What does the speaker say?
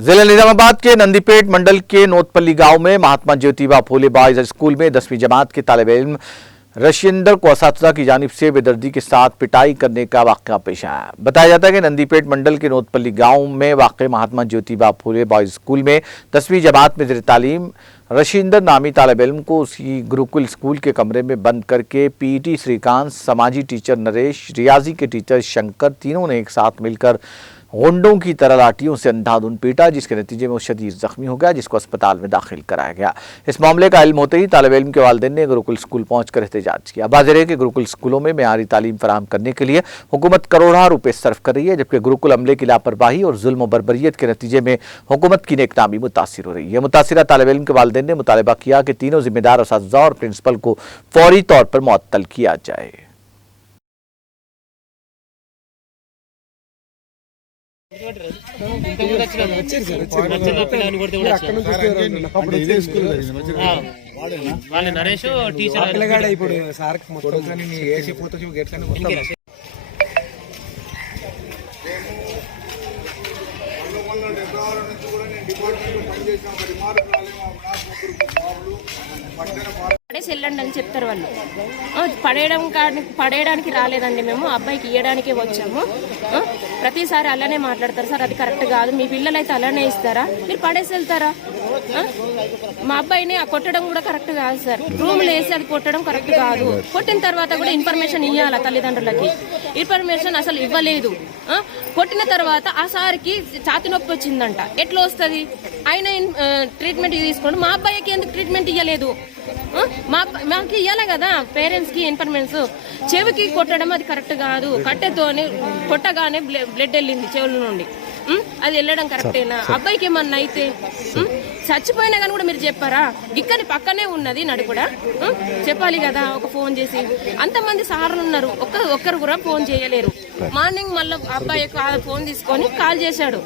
जिला निजामाबाद के नंदीपेट मंडल के नोतपल्ली गांव में महात्मा ज्योतिबा फूले बॉयज स्कूल में 10वीं जमात के तालिब इल्म रशिंदर को असातिज़ा की जानिब से बेदर्दी के साथ पिटाई करने का वाक़या पेश आया। बताया जाता है कि नंदीपेट मंडल के नोतपल्ली गांव में वाक़े महात्मा ज्योतिबा फूले बॉयज स्कूल में 10वीं जमात में ज़ेर तालीम रशिंदर नामी तालिब इल्म को उसी गुरुकुल स्कूल के कमरे में बंद करके पीईटी श्रीकांत, समाजी टीचर नरेश, रियाजी के टीचर शंकर तीनों ने एक साथ मिलकर गुंडों की तरह लाठियों से अंधाधुंध पीटा, जिसके नतीजे में वो शदीद जख्मी हो गया, जिसको अस्पताल में दाखिल कराया गया। इस मामले का इल्म होते ही तालिब इल्म के वालिदैन ने गुरुकुल स्कूल पहुंचकर एहतजाज किया। वाज़ेह है कि गुरुकुल स्कूलों में मेयारी तालीम फराहम करने के लिए हुकूमत करोड़ों रुपए सर्फ कर रही है, जबकि गुरुकुल अमले की लापरवाही और जुल्म और बर्बरियत के नतीजे में हुकूमत की नेकनामी मुतासिर हो रही है। मुतासिरा तालिब इल्म के वालिदैन ने मुतालबा किया कि तीनों जिम्मेदार असातिज़ा और प्रिंसिपल को फौरी तौर पर मुअत्तल किया जाए। నరేష్ టీచర్ ఇప్పుడు సార్ పడేసి వెళ్ళండి అని చెప్తారు వాళ్ళు. పడేయడానికి రాలేదండి, మేము అబ్బాయికి ఇవ్వడానికే వచ్చాము. ప్రతిసారి అలానే మాట్లాడతారు సార్, అది కరెక్ట్ కాదు, మీ పిల్లలు అయితే అలానే ఇస్తారా, మీరు పడేసి వెళ్తారా? మా అబ్బాయిని కొట్టడం కూడా కరెక్ట్ కాదు సార్, రూమ్లో వేసి అది కొట్టడం కరెక్ట్ కాదు. కొట్టిన తర్వాత కూడా ఇన్ఫర్మేషన్ ఇవ్వాలా తల్లిదండ్రులకి, ఇన్ఫర్మేషన్ అసలు ఇవ్వలేదు. కొట్టిన తర్వాత ఆ సార్కి ఛాతి నొప్పి వచ్చిందంట, ఎట్లా వస్తుంది? ఆయన ట్రీట్మెంట్ తీసుకోండి, మా అబ్బాయికి ఎందుకు ట్రీట్మెంట్ ఇవ్వలేదు? మాకు ఇవ్వాలి కదా పేరెంట్స్కి ఇన్ఫర్మేషన్. చెవికి కొట్టడం అది కరెక్ట్ కాదు, కట్టెతోని కొట్టగానే బ్లడ్ వెళ్ళింది చెవుల నుండి, అది వెళ్ళడం కరెక్టేనా? అబ్బాయికి ఏమన్నా అయితే చచ్చిపోయినా కానీ కూడా మీరు చెప్పారా? ఇక్కడి పక్కనే ఉన్నది నడు కూడా చెప్పాలి కదా, ఒక ఫోన్ చేసి. అంతమంది సార్లు ఉన్నారు, ఒక్కరు కూడా ఫోన్ చేయలేరు. మార్నింగ్ మళ్ళీ అబ్బాయి ఫోన్ తీసుకొని కాల్ చేశాడు.